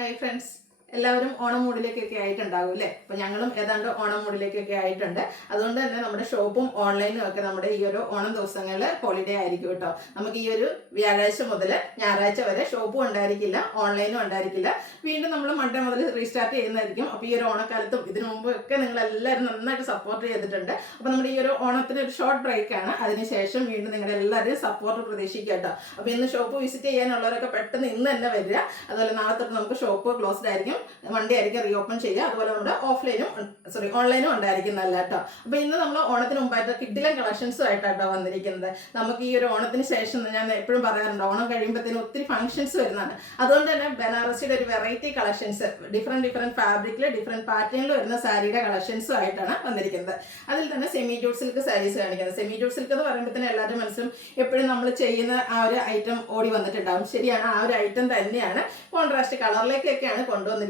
Hi friends, എല്ലാവരും ഓണം മൂഡിലേക്കൊക്കെ ആയിട്ടുണ്ടാകും അല്ലേ? അപ്പോൾ ഞങ്ങളും ഏതാണ്ട് ഓണം മൂഡിലേക്കൊക്കെ ആയിട്ടുണ്ട്. അതുകൊണ്ട് തന്നെ നമ്മുടെ ഷോപ്പും ഓൺലൈനും ഒക്കെ നമ്മുടെ ഈ ഒരു ഓണം ദിവസങ്ങളിൽ ഹോളിഡേ ആയിരിക്കും കേട്ടോ. നമുക്ക് ഈ ഒരു വ്യാഴാഴ്ച മുതൽ ഞായറാഴ്ച വരെ ഷോപ്പും ഉണ്ടായിരിക്കില്ല, ഓൺലൈനും ഉണ്ടായിരിക്കില്ല. വീണ്ടും നമ്മൾ മൺഡേ മുതൽ റീസ്റ്റാർട്ട് ചെയ്യുന്നതായിരിക്കും. അപ്പോൾ ഈ ഒരു ഓണക്കാലത്തും ഇതിനു മുമ്പ് ഒക്കെ നിങ്ങൾ എല്ലാവരും നന്നായിട്ട് സപ്പോർട്ട് ചെയ്തിട്ടുണ്ട്. അപ്പോൾ നമ്മുടെ ഈ ഒരു ഓണത്തിന് ഒരു ഷോർട്ട് ബ്രേക്കാണ്. അതിനുശേഷം വീണ്ടും നിങ്ങളുടെ എല്ലാവരും സപ്പോർട്ട് പ്രതീക്ഷിക്കുക കേട്ടോ. അപ്പോൾ ഇന്ന് ഷോപ്പ് വിസിറ്റ് ചെയ്യാനുള്ളവരൊക്കെ പെട്ടെന്ന് ഇന്ന് തന്നെ വരിക. അതുപോലെ നാളെ തൊട്ട് നമുക്ക് ഷോപ്പ് ക്ലോസ്ഡ് ആയിരിക്കും, മൺഡേ ആയിരിക്കും റീഓപ്പൺ ചെയ്യുക. അതുപോലെ നമ്മുടെ ഓൺലൈനും ഉണ്ടായിരിക്കുന്നതല്ല കേട്ടോ. അപ്പോൾ ഇന്ന് നമ്മൾ ഓണത്തിന് മുമ്പായിട്ട് കിഡിലൻ കളക്ഷൻസും ആയിട്ടാട്ടോ വന്നിരിക്കുന്നത്. നമുക്ക് ഈ ഒരു ഓണത്തിന് ശേഷം ഞാൻ എപ്പോഴും പറയാറുണ്ട്, ഓണം കഴിയുമ്പോഴത്തേനും ഒത്തിരി ഫംഗ്ഷൻസ് വരുന്നതാണ്. അതുകൊണ്ട് തന്നെ ബനാറസിയുടെ ഒരു വെറൈറ്റി കളക്ഷൻസ്, ഡിഫറെൻറ്റ് ഫാബ്രിക്കിൽ ഡിഫറെൻറ്റ് പാറ്റേണിൽ വരുന്ന സാരിയുടെ കളക്ഷൻസും ആയിട്ടാണ് വന്നിരിക്കുന്നത്. അതിൽ തന്നെ സെമി ജൂട്ട് സിൽക്ക് സാരീസ് കാണിക്കുന്നത്. സെമി ജൂട്ട് സിൽക്ക് എന്ന് പറയുമ്പോഴത്തേനും എല്ലാവരുടെ മനസ്സിലും എപ്പോഴും നമ്മൾ ചെയ്യുന്ന ആ ഒരു ഐറ്റം ഓടി വന്നിട്ടുണ്ടാകും. ശരിയാണ്, ആ ഒരു ഐറ്റം തന്നെയാണ് കോൺട്രാസ്റ്റ് കളറിലേക്കൊക്കെയാണ് കൊണ്ടുവന്നിരിക്കുന്നത്.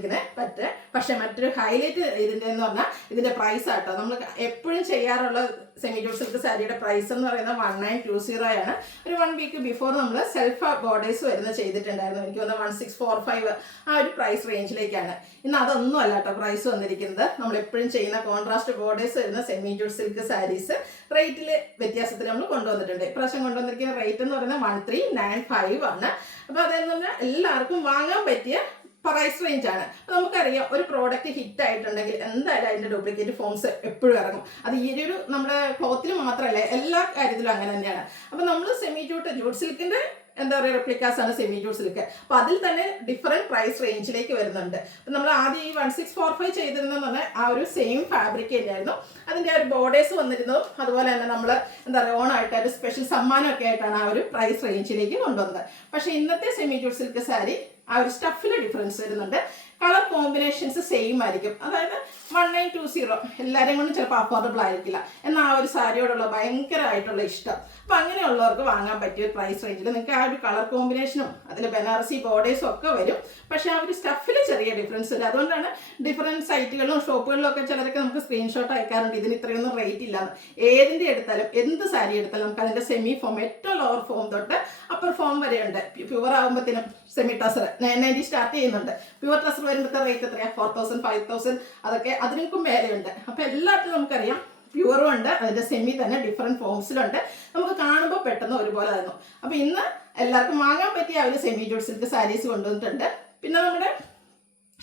പക്ഷെ മറ്റൊരു ഹൈലൈറ്റ് ഇതിൻ്റെ എന്ന് പറഞ്ഞാൽ ഇതിൻ്റെ പ്രൈസ് ആട്ടോ. നമ്മൾ എപ്പോഴും ചെയ്യാറുള്ള സെമി ജൂട്ട് സിൽക്ക് സാരിയുടെ പ്രൈസ് എന്ന് പറയുന്നത് 1920 ആണ്. ഒരു 1 വീക്ക് ബിഫോർ നമ്മൾ സെൽഫ് ബോർഡേഴ്സ് വരുന്ന ചെയ്തിട്ടുണ്ടായിരുന്നു. എനിക്ക് തോന്നുന്നത് 1645 ആ ഒരു പ്രൈസ് റേഞ്ചിലേക്കാണ്. ഇന്ന് അതൊന്നും അല്ല കേട്ടോ പ്രൈസ് വന്നിരിക്കുന്നത്. നമ്മൾ എപ്പോഴും ചെയ്യുന്ന കോൺട്രാസ്റ്റ് ബോർഡേഴ്സ് വരുന്ന സെമി ജൂട്ട് സിൽക്ക് സാരീസ് റേറ്റിൽ വ്യത്യാസത്തിൽ നമ്മൾ കൊണ്ടുവന്നിട്ടുണ്ട്. ഇപ്രാവശ്യം കൊണ്ടുവന്നിരിക്കുന്ന റേറ്റ് എന്ന് പറയുന്നത് 1395 ആണ്. അപ്പോൾ അതെന്ന് പറഞ്ഞാൽ എല്ലാവർക്കും വാങ്ങാൻ പറ്റിയ പ്രൈസ് റേഞ്ച് ആണ്. നമുക്കറിയാം, ഒരു പ്രോഡക്റ്റ് ഹിറ്റ് ആയിട്ടുണ്ടെങ്കിൽ എന്തായാലും അതിൻ്റെ ഡ്യൂപ്ലിക്കേറ്റ് ഫോംസ് എപ്പോഴും ഇറങ്ങും. അത് ഈ ഒരു നമ്മുടെ ക്ലോത്തിൽ മാത്രമല്ല, എല്ലാ കാര്യത്തിലും അങ്ങനെ തന്നെയാണ്. അപ്പോൾ നമ്മൾ സെമി ജൂട്ട് സിൽക്കിൻ്റെ എന്താ പറയുക റെപ്ലിക്കാസ് ആണ് സെമി ജൂട്ട് സിൽക്ക്. അപ്പോൾ അതിൽ തന്നെ ഡിഫറെൻറ്റ് പ്രൈസ് റേഞ്ചിലേക്ക് വരുന്നുണ്ട്. അപ്പം നമ്മൾ ആദ്യം ഈ 1645 ചെയ്തിരുന്നതെന്ന് പറഞ്ഞാൽ ആ ഒരു സെയിം ഫാബ്രിക് തന്നെയായിരുന്നു. അതിൻ്റെ ആ ഒരു ബോർഡേഴ്സ് വന്നിരുന്നതും അതുപോലെ തന്നെ നമ്മൾ എന്താ പറയുക ഓണായിട്ട് ഒരു സ്പെഷ്യൽ സമ്മാനമൊക്കെ ആയിട്ടാണ് ആ ഒരു പ്രൈസ് റേഞ്ചിലേക്ക് കൊണ്ടുവന്നത്. പക്ഷേ ഇന്നത്തെ സെമി ജൂട്ട് സിൽക്ക് സാരി ആ ഒരു സ്റ്റഫിൽ ഡിഫറൻസ് വരുന്നുണ്ട്. കളർ കോമ്പിനേഷൻസ് സെയിം ആയിരിക്കും. അതായത് 1920 എല്ലാവരെയും കൊണ്ടും ചിലപ്പോൾ അഫോർഡബിൾ ആയിരിക്കില്ല, എന്നാൽ ആ ഒരു സാരിയോടുള്ള ഭയങ്കരമായിട്ടുള്ള ഇഷ്ടം. അപ്പം അങ്ങനെയുള്ളവർക്ക് വാങ്ങാൻ പറ്റിയ ഒരു പ്രൈസ് റേഞ്ചിൽ നിങ്ങൾക്ക് ആ ഒരു കളർ കോമ്പിനേഷനും അതിൽ ബനാറസി ബോർഡേഴ്സും ഒക്കെ വരും. പക്ഷേ ആ ഒരു സ്റ്റഫിൽ ചെറിയ ഡിഫറൻസ് വരും. അതുകൊണ്ടാണ് ഡിഫറൻറ്റ് സൈറ്റുകളിലും ഷോപ്പുകളിലും ഒക്കെ ചിലരൊക്കെ നമുക്ക് സ്ക്രീൻഷോട്ട് അയക്കാറുണ്ട്, ഇതിന് ഇത്രയൊന്നും റേറ്റ് ഇല്ലാന്ന്. ഏതിൻ്റെ എടുത്താലും എന്ത് സാരി എടുത്താലും നമുക്ക് അതിൻ്റെ സെമി ഫോം, ഏറ്റവും ലോവർ ഫോം തൊട്ട് അപ്പർ ഫോം വരെ ഉണ്ട്. പ്യുവർ ആകുമ്പോഴത്തേനും സെമി ടസർ 990 സ്റ്റാർട്ട് ചെയ്യുന്നുണ്ട്. പ്യുവർ ടസർ വരുമ്പോഴത്തെ റേറ്റ് എത്രയാണ്? 4000 5000 അതൊക്കെ അതിനും മേലെയുണ്ട്. അപ്പോൾ എല്ലാത്തിനും നമുക്കറിയാം പ്യുവറും ഉണ്ട്, അതിൻ്റെ സെമി തന്നെ ഡിഫറെൻറ്റ് ഫോംസിലുണ്ട്. നമുക്ക് കാണുമ്പോൾ പെട്ടെന്ന് ഒരുപോലെ ആയിരുന്നു. അപ്പോൾ ഇന്ന് എല്ലാവർക്കും വാങ്ങാൻ പറ്റിയ ഒരു സെമി ജൂട്ട് സിൽക്ക് സാരീസ് കൊണ്ടുവന്നിട്ടുണ്ട്. പിന്നെ നമ്മുടെ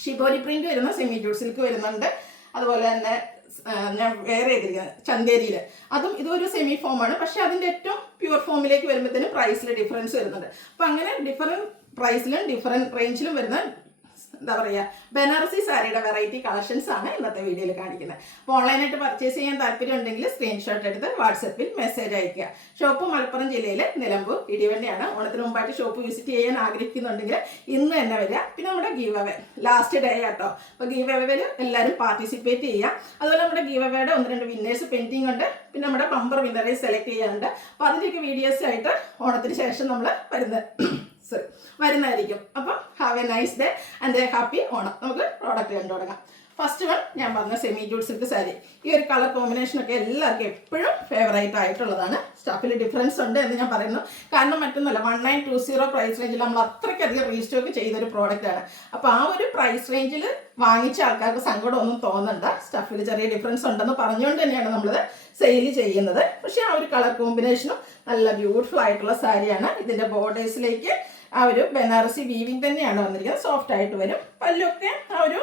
ഷിബോരി പ്രിന്റ് വരുന്ന സെമി ജൂട്ട് സിൽക്ക് വരുന്നുണ്ട്. അതുപോലെ തന്നെ ഞാൻ വേറെ ചെയ്തിരിക്കുന്നത് ചന്തേരിയിൽ, അതും ഇതൊരു സെമി ഫോമാണ്. പക്ഷെ അതിൻ്റെ ഏറ്റവും പ്യുവർ ഫോമിലേക്ക് വരുമ്പോഴത്തേനും പ്രൈസിൽ ഡിഫറൻസ് വരുന്നുണ്ട്. അപ്പം അങ്ങനെ ഡിഫറെൻറ്റ് പ്രൈസിലും ഡിഫറെൻറ്റ് റേഞ്ചിലും വരുന്ന എന്താ പറയുക ബനാറസി സാരിയുടെ വെറൈറ്റി കളക്ഷൻസ് ആണ് ഇന്നത്തെ വീഡിയോയിൽ കാണിക്കുന്നത്. അപ്പോൾ ഓൺലൈനായിട്ട് പർച്ചേസ് ചെയ്യാൻ താല്പര്യം ഉണ്ടെങ്കിൽ സ്ക്രീൻഷോട്ട് എടുത്ത് വാട്സപ്പിൽ മെസ്സേജ് അയയ്ക്കുക. ഷോപ്പ് മലപ്പുറം ജില്ലയിൽ നിലമ്പൂർ ഇടിവണ്ടിയാണ്. ഓണത്തിന് മുമ്പായിട്ട് ഷോപ്പ് വിസിറ്റ് ചെയ്യാൻ ആഗ്രഹിക്കുന്നുണ്ടെങ്കിൽ ഇന്ന് തന്നെ വരിക. പിന്നെ നമ്മുടെ ഗീവ് അവേ ലാസ്റ്റ് ഡേ ആട്ടോ. അപ്പോൾ ഗീവ് അവേയിൽ എല്ലാവരും പാർട്ടിസിപ്പേറ്റ് ചെയ്യുക. അതുപോലെ നമ്മുടെ ഗീവ് അവേയുടെ 1-2 വിന്നേഴ്സ് പെൻഡിങ് ഉണ്ട്. പിന്നെ നമ്മുടെ ബമ്പർ വിന്നറെ സെലക്ട് ചെയ്യാനുണ്ട്. അപ്പോൾ അതിൻ്റെയൊക്കെ വീഡിയോസ് ആയിട്ട് ഓണത്തിന് ശേഷം നമ്മൾ വരുന്നതായിരിക്കും. അപ്പം have A nice day and A happy Onam. നമുക്ക് പ്രോഡക്റ്റ് കണ്ടു തുടങ്ങാം. ഫസ്റ്റ് വൺ ഞാൻ പറഞ്ഞ സെമി ജൂട്ട് സിൽക്ക് സാരി. ഈ ഒരു കളർ കോമ്പിനേഷനൊക്കെ എല്ലാവർക്കും എപ്പോഴും ഫേവറേറ്റ് ആയിട്ടുള്ളതാണ്. സ്റ്റഫിൽ ഡിഫറൻസ് ഉണ്ട് എന്ന് ഞാൻ പറയുന്നു. കാരണം മറ്റൊന്നുമല്ല, 1920 പ്രൈസ് റേഞ്ചിൽ നമ്മൾ അത്രയ്ക്കധികം റീസ്റ്റോക്ക് ചെയ്തൊരു പ്രോഡക്റ്റാണ്. അപ്പോൾ ആ ഒരു പ്രൈസ് റേഞ്ചിൽ വാങ്ങിച്ച ആൾക്കാർക്ക് സങ്കടമൊന്നും തോന്നണ്ട. സ്റ്റഫിൽ ചെറിയ ഡിഫറൻസ് ഉണ്ടെന്ന് പറഞ്ഞുകൊണ്ട് തന്നെയാണ് നമ്മളത് സെയിൽ ചെയ്യുന്നത്. പക്ഷേ ആ ഒരു കളർ കോമ്പിനേഷനും നല്ല ബ്യൂട്ടിഫുൾ ആയിട്ടുള്ള സാരിയാണ്. ഇതിൻ്റെ ബോർഡേഴ്സിലേക്ക് ആ ഒരു ബനാറസി വീവിങ് തന്നെയാണ് വന്നിരിക്കുന്നത്. സോഫ്റ്റ് ആയിട്ട് വരും. പല്ലൊക്കെ ആ ഒരു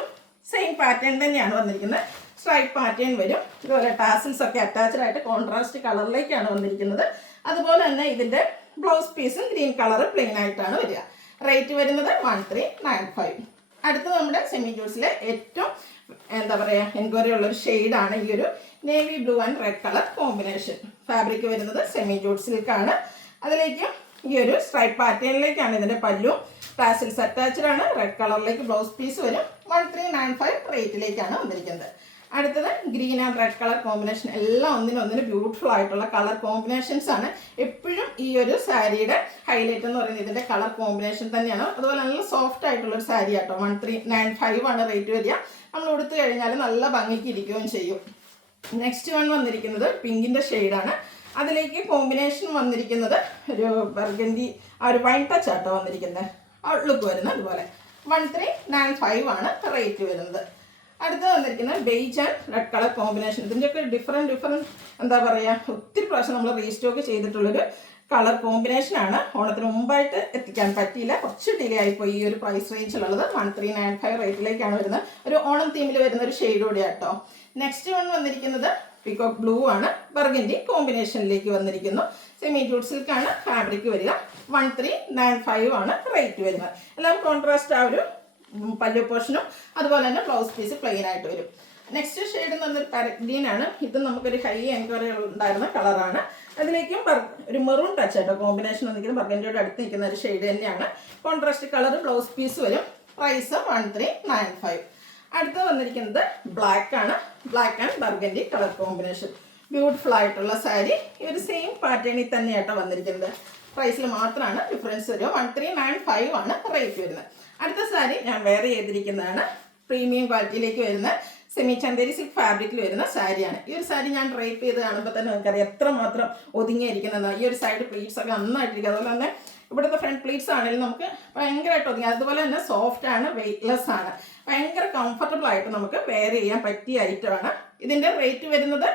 സെയിം പാറ്റേൺ തന്നെയാണ് വന്നിരിക്കുന്നത്. സ്ട്രൈപ്പ് പാറ്റേൺ വരും. ഇതുപോലെ ടാസിൽസ് ഒക്കെ അറ്റാച്ച്ഡ് ആയിട്ട് കോൺട്രാസ്റ്റ് കളറിലേക്കാണ് വന്നിരിക്കുന്നത്. അതുപോലെ തന്നെ ഇതിൻ്റെ ബ്ലൗസ് പീസും ഗ്രീൻ കളർ പ്ലെയിൻ ആയിട്ടാണ് വരിക. റേറ്റ് വരുന്നത് 1395. അടുത്ത നമ്മുടെ സെമി ജൂട്ട്സിലെ ഏറ്റവും എന്താ പറയുക എൻക്വയറി ഉള്ളൊരു ഷെയ്ഡാണ് ഈ ഒരു navy blue and red colour combination. Fabric വരുന്നത് സെമി ജൂട്ട് സിൽക്കാണ്. അതിലേക്ക് ഈ ഒരു സ്ട്രൈപ്പ് പാറ്റേണിലേക്കാണ് ഇതിൻ്റെ പല്ലു. ടാസിൽസ് അറ്റാച്ച്ഡ് ആണ്. റെഡ് കളറിലേക്ക് ബ്ലൗസ് പീസ് വരും. 1395 റേറ്റിലേക്കാണ് വന്നിരിക്കുന്നത്. അടുത്തത് green and red colour combination. എല്ലാം ഒന്നിനൊന്നിന് ബ്യൂട്ടിഫുൾ ആയിട്ടുള്ള കളർ കോമ്പിനേഷൻസ് ആണ്. എപ്പോഴും ഈ ഒരു സാരിയുടെ ഹൈലൈറ്റ് എന്ന് പറയുന്നത് ഇതിൻ്റെ കളർ കോമ്പിനേഷൻ തന്നെയാണ്. അതുപോലെ നല്ല സോഫ്റ്റ് ആയിട്ടുള്ളൊരു സാരി ആട്ടോ. 1395 ആണ് റേറ്റ് വരിക. നമ്മൾ ഉടുത്തു കഴിഞ്ഞാൽ നല്ല ഭംഗിക്ക് ഇരിക്കുകയും ചെയ്യും. നെക്സ്റ്റ് വൺ വന്നിരിക്കുന്നത് പിങ്കിൻ്റെ ഷെയ്ഡാണ്. അതിലേക്ക് കോമ്പിനേഷൻ വന്നിരിക്കുന്നത് ഒരു ബർഗൻഡി, ആ ഒരു വൈൻ ടച്ച് ആട്ടോ വന്നിരിക്കുന്നത്. ഔട്ട്ലുക്ക് വരുന്നത് അതുപോലെ 1395 ആണ് റേറ്റ് വരുന്നത്. അടുത്ത് വന്നിരിക്കുന്നത് beige and red colour combination. ഇതിൻ്റെയൊക്കെ ഡിഫറെൻറ്റ് എന്താ പറയുക, ഒത്തിരി പ്രാവശ്യം നമ്മൾ റീസ്റ്റോക്ക് ചെയ്തിട്ടുള്ളൊരു കളർ കോമ്പിനേഷനാണ്. ഓണത്തിന് മുമ്പായിട്ട് എത്തിക്കാൻ പറ്റിയില്ല, കുറച്ച് ഡിലേ ആയിപ്പോയി. ഈ ഒരു പ്രൈസ് റേഞ്ചിലുള്ളത് 1395 റേറ്റിലേക്കാണ് വരുന്നത്. ഒരു ഓണം തീമിൽ വരുന്ന ഒരു ഷെയ്ഡ് കൂടിയാണ് കേട്ടോ. നെക്സ്റ്റ് വൺ വന്നിരിക്കുന്നത് പീകോക്ക് ബ്ലൂ ആണ്, ബർഗൻഡി കോമ്പിനേഷനിലേക്ക് വന്നിരിക്കുന്നു. സെമി ജൂട്ട് സിൽക്കാണ് ഫാബ്രിക് വരിക. 1395 ആണ് റേറ്റ് വരുന്നത്. എല്ലാം കോൺട്രാസ്റ്റ് ആ ഒരു പല്ലു പോർഷനും അതുപോലെ തന്നെ ബ്ലൗസ് പീസ് പ്ലെയിൻ ആയിട്ട് വരും. നെക്സ്റ്റ് ഷെയ്ഡ് എന്ന് പറഞ്ഞൊരു പാരറ്റ് ഗ്രീൻ ആണ്. ഇത് നമുക്കൊരു ഹൈ എൻക്വയറി ഉണ്ടായിരുന്ന കളറാണ്. അതിലേക്കും ഒരു മെറൂൺ ടച്ച് ആയിട്ടോ കോമ്പിനേഷൻ വന്നിരിക്കുന്നത്. ബർഗൻഡിയോട് അടുത്ത് നിൽക്കുന്ന ഒരു ഷെയ്ഡ് തന്നെയാണ്. കോൺട്രാസ്റ്റ് കളർ ബ്ലൗസ് പീസ് വരും. പ്രൈസ് 1395. അടുത്ത് വന്നിരിക്കുന്നത് ബ്ലാക്ക് ആണ്. Black and burgundy colour combination. Beautiful ആയിട്ടുള്ള സാരി. ഈ ഒരു സെയിം പാറ്റേണിൽ തന്നെയാട്ടോ വന്നിരിക്കുന്നത്. പ്രൈസിൽ മാത്രമാണ് ഡിഫറൻസ് വരും. 1395 ആണ് റേറ്റ് വരുന്നത്. അടുത്ത സാരി ഞാൻ വെയർ ചെയ്തിരിക്കുന്നതാണ്. പ്രീമിയം ക്വാളിറ്റിയിലേക്ക് വരുന്ന സെമി ചന്തേരി സിൽക്ക് ഫാബ്രിക്കിൽ വരുന്ന സാരിയാണ്. ഈ ഒരു സാരി ഞാൻ ഡ്രൈപ്പ് ചെയ്ത് കാണുമ്പോൾ തന്നെ നമുക്കറിയാം എത്രമാത്രം ഒതുങ്ങിയിരിക്കുന്നതാണ്. ഈ ഒരു സൈഡ് പ്ലീറ്റ്സ് ഒക്കെ നന്നായിട്ടിരിക്കും. അതുപോലെ തന്നെ ഇവിടുത്തെ ഫ്രണ്ട് പ്ലീറ്റ്സ് ആണെങ്കിലും നമുക്ക് ഭയങ്കരമായിട്ട് ഒതുങ്ങി. അതുപോലെ തന്നെ സോഫ്റ്റ് ആണ്, വെയ്റ്റ്ലെസ് ആണ്, ഭയങ്കര കംഫർട്ടബിൾ ആയിട്ട് നമുക്ക് വെയർ ചെയ്യാൻ പറ്റിയ ഐറ്റമാണ്. ഇതിൻ്റെ റേറ്റ് വരുന്നത്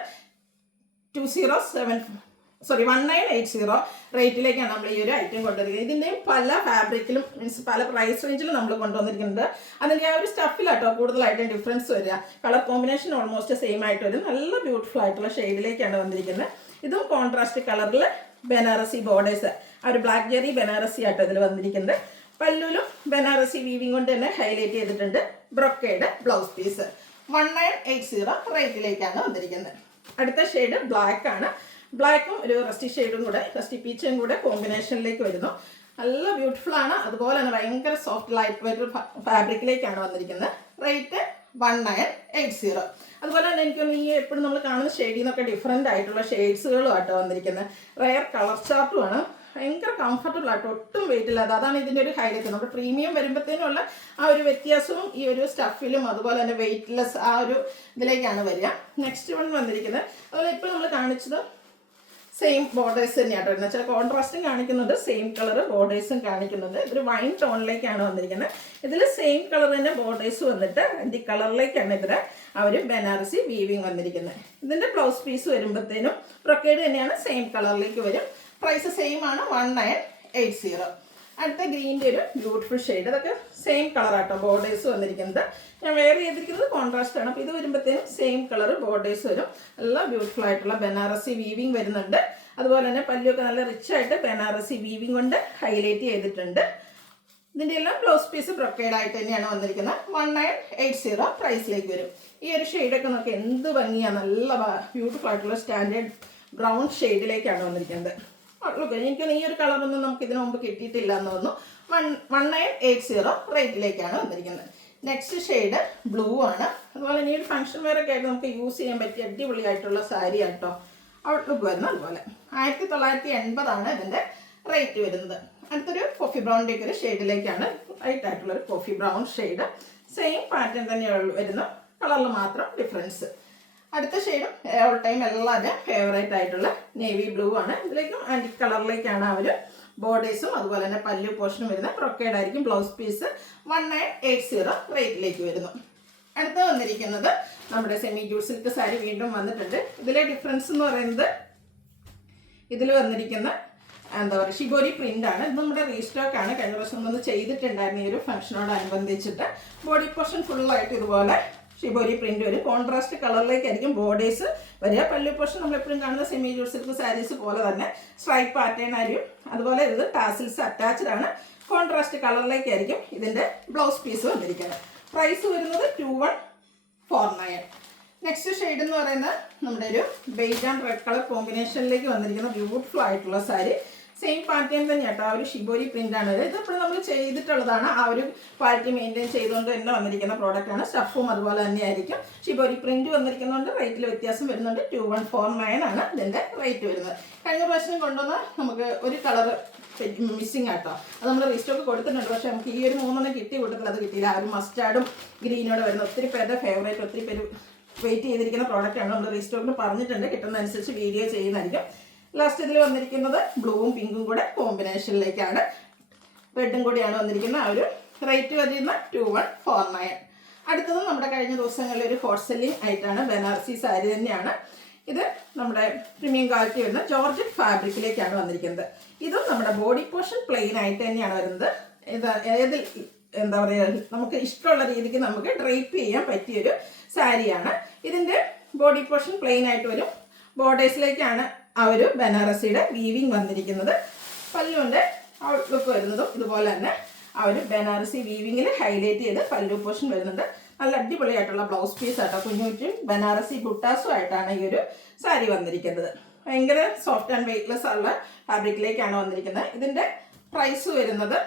1980 റേറ്റിലേക്കാണ് നമ്മൾ ഈ ഒരു ഐറ്റം കൊണ്ടുവരിക. ഇതിൻ്റെയും പല ഫാബ്രിക്കിലും മീൻസ് പല പ്രൈസ് റേഞ്ചിലും നമ്മൾ കൊണ്ടുവന്നിരിക്കുന്നുണ്ട്. അതിൻ്റെ ആ ഒരു സ്റ്റഫിലാട്ടോ കൂടുതലായിട്ടും ഡിഫറൻസ് വരിക. കളർ കോമ്പിനേഷൻ ഓൾമോസ്റ്റ് സെയിം ആയിട്ട് വരും. നല്ല ബ്യൂട്ടിഫുൾ ആയിട്ടുള്ള ഷെയ്ഡിലേക്കാണ് വന്നിരിക്കുന്നത്. ഇതും കോൺട്രാസ്റ്റ് കളറിൽ ബനാറസി ബോർഡേഴ്സ്, ആ ഒരു ബ്ലാക്ക് ജെറി ബനാറസി ആട്ടോ ഇതിൽ വന്നിരിക്കുന്നത്. പല്ലുലും ബനാറസി വീവിംഗ് കൊണ്ട് തന്നെ ഹൈലൈറ്റ് ചെയ്തിട്ടുണ്ട്. Brocade blouse piece. 1980 റേറ്റിലേക്കാണ് വന്നിരിക്കുന്നത്. അടുത്ത ഷെയ്ഡ് ബ്ലാക്ക് ആണ്. ബ്ലാക്കും ഒരു റസ്റ്റി ഷെയ്ഡും കൂടെ, റസ്റ്റി പീച്ചും കൂടെ കോമ്പിനേഷനിലേക്ക് വരുന്നു. നല്ല ബ്യൂട്ടിഫുൾ ആണ്. അതുപോലെ തന്നെ ഭയങ്കര സോഫ്റ്റ് ലൈറ്റ് വെയിറ്റ് ഫാബ്രിക്കിലേക്കാണ് വന്നിരിക്കുന്നത്. റേറ്റ് 1980. അതുപോലെ തന്നെ എനിക്കൊന്ന് ഈ എപ്പോഴും നമ്മൾ കാണുന്ന ഷെയ്ഡിൽ നിന്നൊക്കെ ഡിഫറെൻ്റ് ആയിട്ടുള്ള ഷെയ്ഡ്സുകളും ആട്ടോ വന്നിരിക്കുന്നത്. റയർ കളർ ചാർട്ടുമാണ്. ഭയങ്കര കംഫർട്ടബിൾ ആട്ടോ, ഒട്ടും വെയിറ്റ് ഇല്ലാതെ. അതാണ് ഇതിൻ്റെ ഒരു ഹൈലൈറ്റ്. നമ്മുടെ പ്രീമിയം വരുമ്പോഴത്തേനുള്ള ആ ഒരു വ്യത്യാസവും ഈ ഒരു സ്റ്റഫിലും അതുപോലെ തന്നെ വെയിറ്റ്ലെസ് ആ ഒരു ഇതിലേക്കാണ് വരിക. നെക്സ്റ്റ് വൺ വന്നിരിക്കുന്നത് അതുപോലെ ഇപ്പോൾ നമ്മൾ കാണിച്ചത് സെയിം ബോർഡേഴ്സ് തന്നെയാട്ടോ. എന്ന് വെച്ചാൽ കോൺട്രാസ്റ്റും കാണിക്കുന്നുണ്ട്, സെയിം കളർ ബോർഡേഴ്സും കാണിക്കുന്നുണ്ട്. ഇതൊരു വൈൻ ടോണിലേക്കാണ് വന്നിരിക്കുന്നത്. ഇതിൽ സെയിം കളർ തന്നെ ബോർഡേഴ്സ് വന്നിട്ട് ഈ കളറിലേക്കാണ് ഇതിൽ ആ ഒരു ബനാറസി വീവിങ് വന്നിരിക്കുന്നത്. ഇതിൻ്റെ ബ്ലൗസ് പീസ് വരുമ്പോഴത്തേനും ബ്രൊക്കേഡ് തന്നെയാണ്, സെയിം കളറിലേക്ക് വരും. പ്രൈസ് സെയിം ആണ് 1980. അടുത്ത ഗ്രീൻ്റെ ഒരു ബ്യൂട്ടിഫുൾ ഷെയ്ഡ്. അതൊക്കെ സെയിം കളറാട്ടോ ബോർഡേഴ്സ് വന്നിരിക്കുന്നത്. ഞാൻ വെയർ ചെയ്തിരിക്കുന്നത് കോൺട്രാസ്റ്റ് ആണ്. അപ്പോൾ ഇത് വരുമ്പോഴത്തേനും സെയിം കളർ ബോർഡേഴ്സ് വരും. നല്ല ബ്യൂട്ടിഫുൾ ആയിട്ടുള്ള ബനാറസി വീവിങ് വരുന്നുണ്ട്. അതുപോലെ തന്നെ പല്ലുമൊക്കെ നല്ല റിച്ച് ആയിട്ട് ബനാറസി വീവിങ് കൊണ്ട് ഹൈലൈറ്റ് ചെയ്തിട്ടുണ്ട്. ഇതിൻ്റെ എല്ലാം ബ്ലൗസ് പീസ് ബ്രൊക്കേഡ് ആയിട്ട് തന്നെയാണ് വന്നിരിക്കുന്നത്. 1980 പ്രൈസിലേക്ക് വരും. ഈ ഒരു ഷെയ്ഡൊക്കെ നമുക്ക് എന്ത് ഭംഗിയാണ്, നല്ല ബ്യൂട്ടിഫുൾ ആയിട്ടുള്ള സ്റ്റാൻഡേർഡ് ബ്രൗൺ ഷെയ്ഡിലേക്കാണ് വന്നിരിക്കുന്നത്. എനിക്കൊന്നും ഈ ഒരു കളറൊന്നും നമുക്ക് ഇതിനു മുമ്പ് കിട്ടിയിട്ടില്ല എന്ന് തോന്നുന്നു. 1980 റേറ്റിലേക്കാണ് വന്നിരിക്കുന്നത്. നെക്സ്റ്റ് ഷെയ്ഡ് ബ്ലൂ ആണ്. അതുപോലെ ഇനി ഒരു ഫംഗ്ഷൻ വെയർ ഒക്കെ ആയിട്ട് നമുക്ക് യൂസ് ചെയ്യാൻ പറ്റിയ അടിപൊളിയായിട്ടുള്ള സാരി ആട്ടോ ഔട്ട്ലുക്ക് വരുന്നത്. അതുപോലെ 1980 ഇതിൻ്റെ റേറ്റ് വരുന്നത്. അടുത്തൊരു കോഫി ബ്രൗണിൻ്റെ ഒരു ഷെയ്ഡിലേക്കാണ്, ലൈറ്റ് ആയിട്ടുള്ളൊരു coffee brown shade. Same pattern തന്നെയാണ് വരുന്ന, കളറിൽ മാത്രം ഡിഫറൻസ്. അടുത്ത ഷെയ്ഡും ഓൾ ടൈം എല്ലാവരും ഫേവറേറ്റ് ആയിട്ടുള്ള നേവി ബ്ലൂ ആണ്. ഇതിലേക്കും ആൻറ്റി കളറിലേക്കാണ് ആ ഒരു ബോർഡേഴ്സും അതുപോലെ തന്നെ പല്ലു പോർഷനും വരുന്നത്. ബ്രൊക്കേഡ് ആയിരിക്കും ബ്ലൗസ് പീസ്. 1980 റേറ്റിലേക്ക് വരുന്നു. അടുത്ത വന്നിരിക്കുന്നത് നമ്മുടെ സെമി ജൂട്ട് സിൽക്ക് സാരി വീണ്ടും വന്നിട്ടുണ്ട്. ഇതിലെ ഡിഫറൻസ് എന്ന് പറയുന്നത് ഇതിൽ വന്നിരിക്കുന്ന എന്താ പറയുക ഷിബോരി പ്രിൻ്റ് ആണ്. ഇത് നമ്മുടെ റീസ്റ്റോക്ക് ആണ്. കഴിഞ്ഞ വർഷം ഒന്ന് ചെയ്തിട്ടുണ്ടായിരുന്നു ഈ ഒരു ഫംഗ്ഷനോടനുബന്ധിച്ചിട്ട്. ബോഡി പോർഷൻ ഫുള്ളായിട്ട് ഇതുപോലെ ഷിബോരി പ്രിന്റ് വരും. കോൺട്രാസ്റ്റ് കളറിലേക്കായിരിക്കും ബോർഡേഴ്സ് വരിക. പല്ലു പോർഷൻ നമ്മളെപ്പോഴും കാണുന്ന സെമി ജൂട്ട് സിൽക്ക് സാരീസ് പോലെ തന്നെ സ്ട്രൈപ്പ് പാറ്റേൺ ആയിരിക്കും. അതുപോലെ ഇത് ടാസിൽസ് അറ്റാച്ച്ഡ് ആണ്. കോൺട്രാസ്റ്റ് കളറിലേക്കായിരിക്കും ഇതിൻ്റെ ബ്ലൗസ് പീസ് വന്നിരിക്കുന്നത്. പ്രൈസ് വരുന്നത് 2149. നെക്സ്റ്റ് ഷെയ്ഡ് എന്ന് പറയുന്നത് നമ്മുടെ ഒരു ബേജ് ആൻഡ് റെഡ് കളർ കോമ്പിനേഷനിലേക്ക് വന്നിരിക്കുന്ന ബ്യൂട്ടിഫുൾ ആയിട്ടുള്ള സാരി. Same pattern തന്നെയാട്ടോ. ആ ഒരു ഷിബോരി പ്രിൻ്റാണ്. ഇതിപ്പോഴും നമ്മൾ ചെയ്തിട്ടുള്ളതാണ്. ആ ഒരു ക്വാളിറ്റി മെയിൻറ്റെയിൻ ചെയ്തുകൊണ്ട് തന്നെ വന്നിരിക്കുന്ന പ്രോഡക്റ്റാണ്. സ്റ്റഫും അതുപോലെ തന്നെയായിരിക്കും. ഷിബോരി പ്രിൻറ്റ് വന്നിരിക്കുന്നതുകൊണ്ട് റേറ്റിൽ വ്യത്യാസം വരുന്നുണ്ട്. 2149 ആണ് ഇതിൻ്റെ റേറ്റ് വരുന്നത്. കഴിഞ്ഞ പ്രാവശ്യം കൊണ്ടുവന്ന നമുക്ക് ഒരു കളർ മിസ്സിങ് ആട്ടോ. അത് നമ്മൾ റീസ്റ്റോക്ക് കൊടുത്തിട്ടുണ്ട്. പക്ഷേ നമുക്ക് ഈ ഒരു 3 കിട്ടിയ കൂട്ടത്തിൽ അത് കിട്ടിയില്ല. ആ ഒരു മസ്റ്റാർഡും ഗ്രീനോടെ വരുന്ന ഒത്തിരി പേരുടെ ഫേവറേറ്റ്, ഒത്തിരി പേര് വെയിറ്റ് ചെയ്തിരിക്കുന്ന പ്രോഡക്റ്റാണ്. നമ്മൾ റീസ്റ്റോക്കിന് പറഞ്ഞിട്ടുണ്ട്. കിട്ടുന്നതനുസരിച്ച് വീഡിയോ ചെയ്യുന്നതായിരിക്കും. ലാസ്റ്റ് ഇതിൽ വന്നിരിക്കുന്നത് ബ്ലൂവും പിങ്കും കൂടെ കോമ്പിനേഷനിലേക്കാണ്. റെഡും കൂടിയാണ് വന്നിരിക്കുന്നത്. ആ ഒരു റേറ്റ് വരുന്ന 2149. അടുത്തത് നമ്മുടെ കഴിഞ്ഞ ദിവസങ്ങളിൽ ഒരു ഹോട്ട് സെല്ലിംഗ് ആയിട്ടാണ് ബനാറസി സാരി തന്നെയാണ്. ഇത് നമ്മുടെ പ്രീമിയം ക്വാളിറ്റി വരുന്ന ജോർജറ്റ് ഫാബ്രിക്കിലേക്കാണ് വന്നിരിക്കുന്നത്. ഇതും നമ്മുടെ ബോഡി പോർഷൻ പ്ലെയിൻ ആയിട്ട് തന്നെയാണ് വരുന്നത്. ഏത് എന്താ പറയുക, നമുക്ക് ഇഷ്ടമുള്ള രീതിക്ക് നമുക്ക് ഡ്രേപ്പ് ചെയ്യാൻ പറ്റിയൊരു സാരിയാണ്. ഇതിൻ്റെ ബോഡി പോർഷൻ പ്ലെയിൻ ആയിട്ട് വരും. ബോർഡേഴ്സിലേക്കാണ് ആ ഒരു ബനാറസിയുടെ വീവിങ് വന്നിരിക്കുന്നത്. പല്ലുവിൻ്റെ ഔട്ട്ലുക്ക് വരുന്നതും ഇതുപോലെ തന്നെ ആ ഒരു ബനാറസി വീവിങ്ങിൽ ഹൈലൈറ്റ് ചെയ്ത് പല്ലു പോർഷൻ വരുന്നുണ്ട്. നല്ല അടിപൊളിയായിട്ടുള്ള ബ്ലൗസ് പീസ് ആട്ടോ. കുഞ്ഞുറ്റും ബനാറസി ബുട്ടാസും ആയിട്ടാണ് ഈ ഒരു സാരി വന്നിരിക്കുന്നത്. ഭയങ്കര സോഫ്റ്റ് ആൻഡ് വെയ്റ്റ്ലെസ് ഉള്ള ഫാബ്രിക്കിലേക്കാണ് വന്നിരിക്കുന്നത്. ഇതിൻ്റെ പ്രൈസ് വരുന്നത്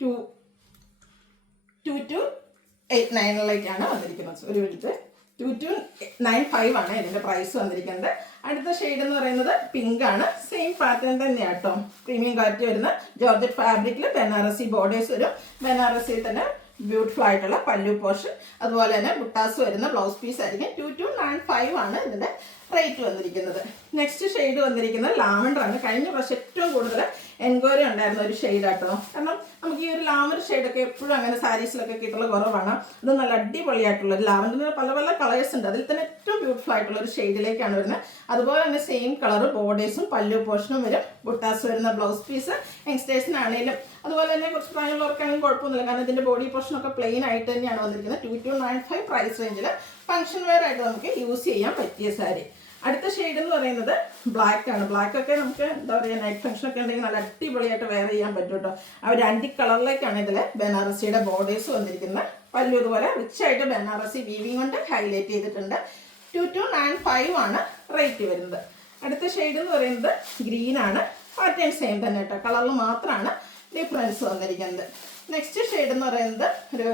2289 വന്നിരിക്കുന്നത്. ഒരു മിനിറ്റ്, 2295 ആണ് ഇതിൻ്റെ പ്രൈസ് വന്നിരിക്കുന്നത്. അടുത്ത ഷെയ്ഡ് എന്ന് പറയുന്നത് പിങ്ക് ആണ്. സെയിം പാറ്റേൺ തന്നെയാണ് കേട്ടോ. പ്രീമിയം ക്വാളിറ്റി വരുന്ന ജോർജറ്റ് ഫാബ്രിക്കിൽ ബനാറസി ബോർഡേഴ്സ് വരും. ബനാറസിയിൽ തന്നെ ബ്യൂട്ടിഫുൾ ആയിട്ടുള്ള പല്ലു പോർഷൻ, അതുപോലെ തന്നെ ബുട്ടാസ് വരുന്ന ബ്ലൗസ് പീസ് ആയിരിക്കും. 2295 ആണ് ഇതിൻ്റെ റേറ്റ് വന്നിരിക്കുന്നത്. നെക്സ്റ്റ് ഷെയ്ഡ് വന്നിരിക്കുന്നത് ലാവൻഡർ ആണ്. കഴിഞ്ഞ പ്രാവശ്യം ഏറ്റവും കൂടുതൽ എൻക്വയറി ഉണ്ടായിരുന്ന ഒരു ഷെയ്ഡാട്ടോ. കാരണം നമുക്ക് ഈ ഒരു ലാവൻഡർ ഷെയ്ഡൊക്കെ എപ്പോഴും അങ്ങനെ സാരീസിലൊക്കെ കിട്ടുള്ള കുറവാണ്. അത് നല്ല അടിപൊളിയായിട്ടുള്ള ഒരു ലാവൻഡറിന് പല പല കളേഴ്സ് ഉണ്ട്. അതിൽ തന്നെ ഏറ്റവും ബ്യൂട്ടിഫുൾ ആയിട്ടുള്ള ഒരു ഷെയ്ഡിലേക്കാണ് വരുന്നത്. അതുപോലെ തന്നെ സെയിം കളർ ബോർഡേഴ്സും പല്ലു പോർഷനും വരും. ബുട്ടാസ് വരുന്ന ബ്ലൗസ് പീസ് യങ്സ്റ്റേഴ്സിനാണെങ്കിലും അതുപോലെ തന്നെ കുറച്ച് പ്രായമുള്ളവർക്കാണെങ്കിലും കുഴപ്പമൊന്നുമില്ല. കാരണം ഇതിൻ്റെ ബോഡി പോർഷനൊക്കെ പ്ലെയിൻ ആയിട്ട് തന്നെയാണ് വന്നിരിക്കുന്നത്. 2295 പ്രൈസ് റേഞ്ചിൽ ഫംഗ്ഷൻ വെയർ ആയിട്ട് നമുക്ക് യൂസ് ചെയ്യാൻ പറ്റിയ സാരി. അടുത്ത ഷെയ്ഡ് എന്ന് പറയുന്നത് ബ്ലാക്ക് ആണ്. ബ്ലാക്ക് ഒക്കെ നമുക്ക് എന്താ പറയുക, നൈറ്റ് ഫംഗ്ഷൻ ഒക്കെ ഉണ്ടെങ്കിൽ നല്ല അടിപൊളിയായിട്ട് വെയർ ചെയ്യാൻ പറ്റും കേട്ടോ. ആ ഒരു അണ്ടി കളറിലേക്കാണ് ഇതിൽ ബനാറസിയുടെ ബോർഡേഴ്സ് വന്നിരിക്കുന്നത്. പല്ലു ഇതുപോലെ റിച്ച് ആയിട്ട് ബനാറസി വീവിങ് കൊണ്ട് ഹൈലൈറ്റ് ചെയ്തിട്ടുണ്ട്. 2295 ആണ് റേറ്റ് വരുന്നത്. അടുത്ത ഷെയ്ഡ് എന്ന് പറയുന്നത് ഗ്രീൻ ആണ്. പാറ്റേൺ സെയിം തന്നെ കേട്ടോ, കളറിൽ മാത്രമാണ് ഡിഫറൻസ് വന്നിരിക്കുന്നത്. നെക്സ്റ്റ് ഷെയ്ഡ് എന്ന് പറയുന്നത് ഒരു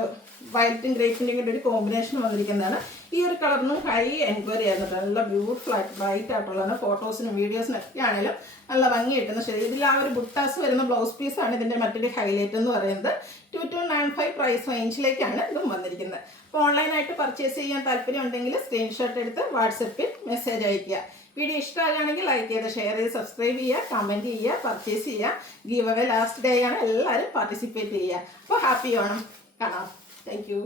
വൈറ്റും ഗ്രേപ്പിൻ്റെയും കൂടി ഒരു കോമ്പിനേഷൻ വന്നിരിക്കുന്നതാണ്. ഈ ഒരു കളറിനും ഹൈ എൻക്വയറി ആയിരുന്നു. നല്ല ബ്യൂട്ടിഫുൾ ആയിട്ട് ബ്രൈറ്റ് ആയിട്ടുള്ളതാണ്. ഫോട്ടോസിനും വീഡിയോസിനും ഒക്കെ ആണെങ്കിലും നല്ല ഭംഗി കിട്ടുന്ന ഷെയ്ഡ്. ഇതിൽ ആ ഒരു ബുട്ടാസ് വരുന്ന ബ്ലൗസ് പീസാണ് ഇതിൻ്റെ മറ്റൊരു ഹൈലൈറ്റ് എന്ന് പറയുന്നത്. 2295 പ്രൈസ് റേഞ്ചിലേക്കാണ് ഇതും വന്നിരിക്കുന്നത്. അപ്പോൾ ഓൺലൈനായിട്ട് പർച്ചേസ് ചെയ്യാൻ താല്പര്യം ഉണ്ടെങ്കിൽ സ്ക്രീൻഷോട്ട് എടുത്ത് വാട്സപ്പിൽ മെസ്സേജ് അയയ്ക്കുക. വീഡിയോ ഇഷ്ടമാകുകയാണെങ്കിൽ ലൈക്ക് ചെയ്ത് ഷെയർ ചെയ്ത് സബ്സ്ക്രൈബ് ചെയ്യുക, കമൻറ്റ് ചെയ്യുക, പർച്ചേസ് ചെയ്യുക. ഗീവ് അവേ ലാസ്റ്റ് ഡേ ആണ്, എല്ലാവരും പാർട്ടിസിപ്പേറ്റ് ചെയ്യുക. അപ്പോൾ ഹാപ്പി ഓണം. കാണാം. Thank you.